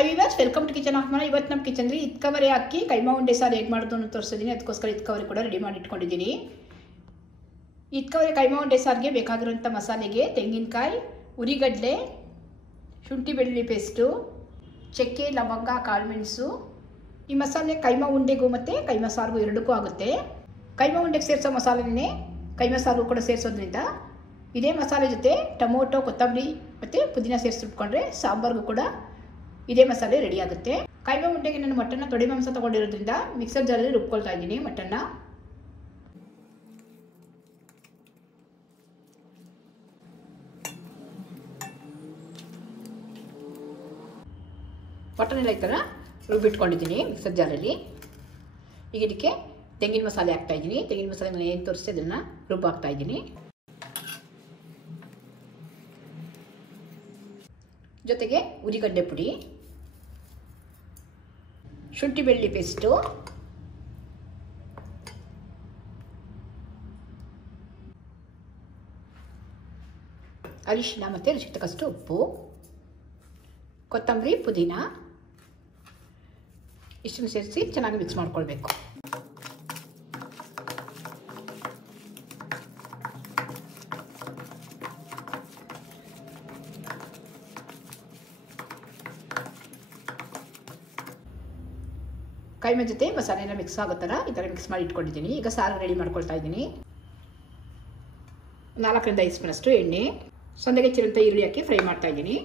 Hi viewers, welcome to kitchen of ಮನ. ಇವತ್ತು ನಮ್ಮ ಕಿಚನ್ಲಿ ಇದ್ಕವರೆ ಹಾಕಿ ಕೈಮಾ ಉಂಡೆ ಸಾರು ಹೇಗೆ ಮಾಡೋದು ಅಂತ ತೋರಿಸಿದ್ದೀನಿ. ಅದಕ್ಕೋಸ್ಕರ ಇದ್ಕವರೆ ಕೂಡ ರೆಡಿ ಮಾಡಿ ಇಟ್ಕೊಂಡಿದ್ದೀನಿ. ಇದ್ಕವರೆ ಕೈಮಾ ಉಂಡೆ ಸಾರಿಗೆ ಬೇಕಾಗಿರುವಂಥ ಮಸಾಲೆಗೆ ತೆಂಗಿನಕಾಯಿ, ಉರಿಗಡ್ಲೆ, ಶುಂಠಿ ಬೆಳ್ಳುಳ್ಳಿ ಪೇಸ್ಟು, ಚಕ್ಕೆ, ಲವಂಗ, ಕಾಳುಮೆಣಸು. ಈ ಮಸಾಲೆ ಕೈಮಾ ಉಂಡೆಗೂ ಮತ್ತು ಕೈಮಾ ಸಾರಿಗೂ ಎರಡಕ್ಕೂ ಆಗುತ್ತೆ. ಕೈಮಾ ಉಂಡೆಗೆ ಸೇರಿಸೋ ಮಸಾಲೆನೇ ಕೈಮಾ ಸಾರಿಗೂ ಕೂಡ ಸೇರಿಸೋದ್ರಿಂದ ಇದೇ ಮಸಾಲೆ ಜೊತೆ ಟೊಮೊಟೊ, ಕೊತ್ತಂಬರಿ ಮತ್ತು ಪುದೀನ ಸೇರಿಸಿಟ್ಕೊಂಡ್ರೆ ಸಾಂಬಾರ್ಗೂ ಕೂಡ ಇದೇ ಮಸಾಲೆ ರೆಡಿ ಆಗುತ್ತೆ. ಕೈಮಾ ಉಂಡೆಗೆ ನಾನು ಮಟನ್ನ ತೊಡೆ ಮಾಂಸ ತೊಗೊಂಡಿರೋದ್ರಿಂದ ಮಿಕ್ಸರ್ ಜಾರಲ್ಲಿ ರುಬ್ಕೊಳ್ತಾ ಇದ್ದೀನಿ. ಮಟನ್ನ ಎಲ್ಲ ಈ ಥರ ರುಬ್ಬಿಟ್ಕೊಂಡಿದ್ದೀನಿ ಮಿಕ್ಸರ್ ಜಾರಲ್ಲಿ. ಈಗ ಇದಕ್ಕೆ ತೆಂಗಿನ ಮಸಾಲೆ ಹಾಕ್ತಾಯಿದ್ದೀನಿ. ತೆಂಗಿನ ಮಸಾಲೆ ನಾನು ಏನು ತೋರಿಸಿ ಅದನ್ನು ರುಬ್ಬಾಕ್ತಾ ಇದ್ದೀನಿ. ಜೊತೆಗೆ ಉರಿಗಡ್ಡೆ ಪುಡಿ, ಶುಂಠಿ ಬೆಳ್ಳುಳ್ಳಿ ಪೇಸ್ಟು, ಅರಿಶಿನ ಮತ್ತು ರುಚಿಗೆ ತಕ್ಕಷ್ಟು ಉಪ್ಪು, ಕೊತ್ತಂಬರಿ, ಪುದೀನ ಇಷ್ಟನ್ನು ಸೇರಿಸಿ ಚೆನ್ನಾಗಿ ಮಿಕ್ಸ್ ಮಾಡ್ಕೊಳ್ಬೇಕು. ಕೈಮಾ ಜೊತೆ ಮಸಾಲೆ ಎಲ್ಲ ಮಿಕ್ಸ್ ಆಗೋ ಥರ ಈ ಥರ ಮಿಕ್ಸ್ ಮಾಡಿ ಇಟ್ಕೊಂಡಿದ್ದೀನಿ. ಈಗ ಸಾರು ರೆಡಿ ಮಾಡ್ಕೊಳ್ತಾ ಇದ್ದೀನಿ. 4ರಿಂದ 5 ಸ್ಪೂನಷ್ಟು ಎಣ್ಣೆ, ಸೊಂದೆಗೆ ಹೆಚ್ಚಿರುವಂಥ ಈರುಳ್ಳಿ ಹಾಕಿ ಫ್ರೈ ಮಾಡ್ತಾ ಇದ್ದೀನಿ.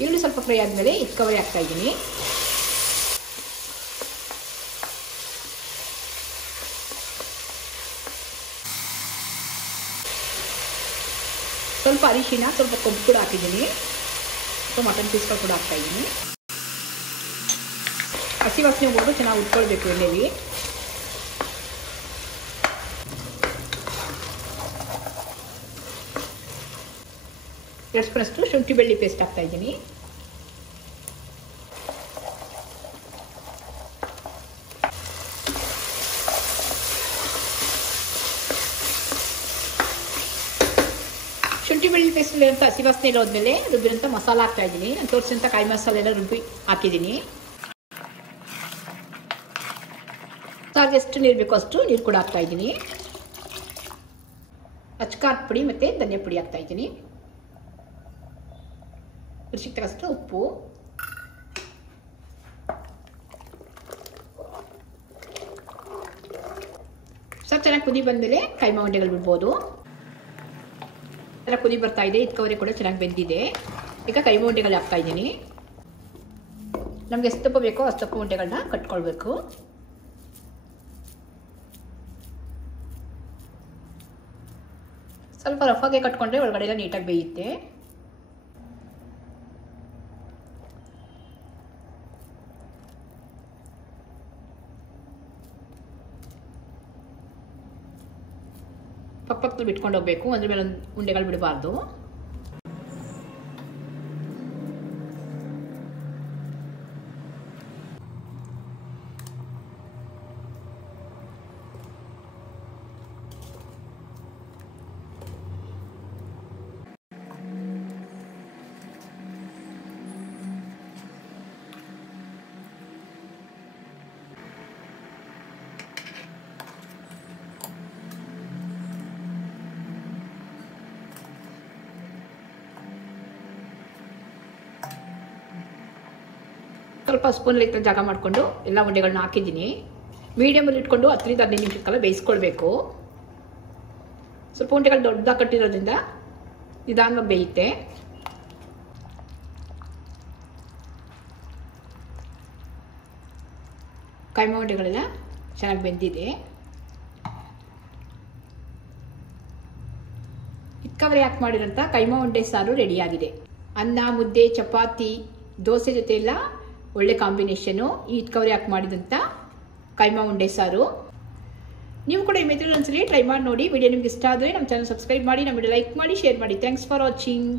ಈರುಳ್ಳಿ ಸ್ವಲ್ಪ ಫ್ರೈ ಆದಮೇಲೆ ಇದ್ಕವರೆ ಹಾಕ್ತಾ ಇದ್ದೀನಿ. ಸ್ವಲ್ಪ ಅರಿಶಿನ, ಸ್ವಲ್ಪ ಕೊಬ್ಬು ಕೂಡ ಹಾಕಿದ್ದೀನಿ. ಸ್ವಲ್ಪ ಮಟನ್ ಪೀಸ್ಗಳು ಕೂಡ ಹಾಕ್ತಾಯಿದ್ದೀನಿ. ಹಸಿ ವಾಸನೆ ಹೋಗೋದು ಚೆನ್ನಾಗಿ ಉಟ್ಕೊಳ್ಬೇಕು ಎಣ್ಣೆಲಿ. ಎರಡು ಸ್ಪೂನಷ್ಟು ಶುಂಠಿ ಬೆಳ್ಳುಳ್ಳಿ ಪೇಸ್ಟ್ ಹಾಕ್ತಾಯಿದ್ದೀನಿ. ಶುಂಠಿ ಬೆಳ್ಳುಳ್ಳಿ ಪೇಸ್ಟಲ್ಲಿರೋಂಥ ಹಸಿ ವಾಸನೆ ಇರೋದ್ಮೇಲೆ ರುಬ್ಬಿರೋಂಥ ಮಸಾಲ ಹಾಕ್ತಾಯಿದ್ದೀನಿ. ನಾನು ತೋರಿಸಿದಂಥ ಕಾಯಿ ಮಸಾಲೆ ಎಲ್ಲ ರುಬ್ಬಿ ಹಾಕಿದ್ದೀನಿ. ಸಾರಿಗೆ ಎಷ್ಟು ನೀರು ಬೇಕೋ ಅಷ್ಟು ನೀರು ಕೂಡ ಹಾಕ್ತಾಯಿದ್ದೀನಿ. ಅಚ್ಕಾರದ ಪುಡಿ ಮತ್ತು ಧನಿಯಾ ಪುಡಿ ಹಾಕ್ತಾಯಿದ್ದೀನಿ. ರುಚಿಗೆ ತಕ್ಕಷ್ಟು ಉಪ್ಪು, ಸ್ವಲ್ಪ ಚೆನ್ನಾಗಿ ಕುದಿ ಬಂದಮೇಲೆ ಕೈಮಾ ಉಂಡೆಗಳು ಬಿಡ್ಬೋದು. ಥರ ಕುದಿ ಬರ್ತಾ ಇದೆ. ಇದ್ಕವರೆ ಕೂಡ ಚೆನ್ನಾಗಿ ಬೆಂದಿದೆ. ಈಗ ಕೈಮಾ ಉಂಡೆಗಳು ಹಾಕ್ತಾ ಇದ್ದೀನಿ. ನಮಗೆ ಎಷ್ಟು ದಪ್ಪ ಬೇಕೋ ಅಷ್ಟು ದಪ್ಪ ಉಂಡೆಗಳನ್ನ ಕಟ್ಕೊಳ್ಬೇಕು. ಸ್ವಲ್ಪ ರಫಾಗೆ ಕಟ್ಕೊಂಡ್ರೆ ಒಳಗಡೆ ಎಲ್ಲ ನೀಟಾಗಿ ಬೇಯುತ್ತೆ. ಪಕ್ಕದಲ್ಲಿ ಬಿಟ್ಕೊಂಡು ಹೋಗ್ಬೇಕು. ಅದ್ರ ಮೇಲೆ ಒಂದು ಉಂಡೆಗಳು ಬಿಡಬಾರ್ದು. ಸ್ವಲ್ಪ ಸ್ಪೂನಲ್ಲಿ ಇತರ ಜಾಗ ಮಾಡಿಕೊಂಡು ಎಲ್ಲ ಉಂಡೆಗಳನ್ನ ಹಾಕಿದ್ದೀನಿ. ಮೀಡಿಯಮಲ್ಲಿ ಇಟ್ಕೊಂಡು 10ರಿಂದ 15 ನಿಮಿಷದ ಕಾಲ ಬೇಯಿಸ್ಕೊಳ್ಬೇಕು. ಸ್ವಲ್ಪ ಉಂಡೆಗಳು ದೊಡ್ಡದಾಗಿ ಕಟ್ಟಿರೋದ್ರಿಂದ ನಿಧಾನವಾಗಿ ಬೇಯುತ್ತೆ. ಕೈಮಾ ಉಂಡೆಗಳೆಲ್ಲ ಚೆನ್ನಾಗಿ ಬೆಂದಿದೆ. ಇದ್ಕವರೆ ಹಾಕಿ ಮಾಡಿರೋಂಥ ಕೈಮಾ ಉಂಡೆ ಸಾರು ರೆಡಿಯಾಗಿದೆ. ಅನ್ನ, ಮುದ್ದೆ, ಚಪಾತಿ, ದೋಸೆ ಜೊತೆ ಎಲ್ಲ ಒಳ್ಳೆ ಕಾಂಬಿನೇಷನು ಈ ಇದ್ಕವರೆ ಹಾಕಿ ಮಾಡಿದಂಥ ಕೈಮಾ ಉಂಡೆ ಸಾರು. ನೀವು ಕೂಡ ಈ ಮೆಥಡ್ ಒಂದ್ಸಲಿ ಟ್ರೈ ಮಾಡಿ ನೋಡಿ. ವಿಡಿಯೋ ನಿಮ್ಗೆ ಇಷ್ಟ ಆದರೆ ನಮ್ಮ ಚಾನಲ್ ಸಬ್ಸ್ಕ್ರೈಬ್ ಮಾಡಿ, ನಮ್ಮ ವಿಡಿಯೋ ಲೈಕ್ ಮಾಡಿ, ಶೇರ್ ಮಾಡಿ. Thanks for watching.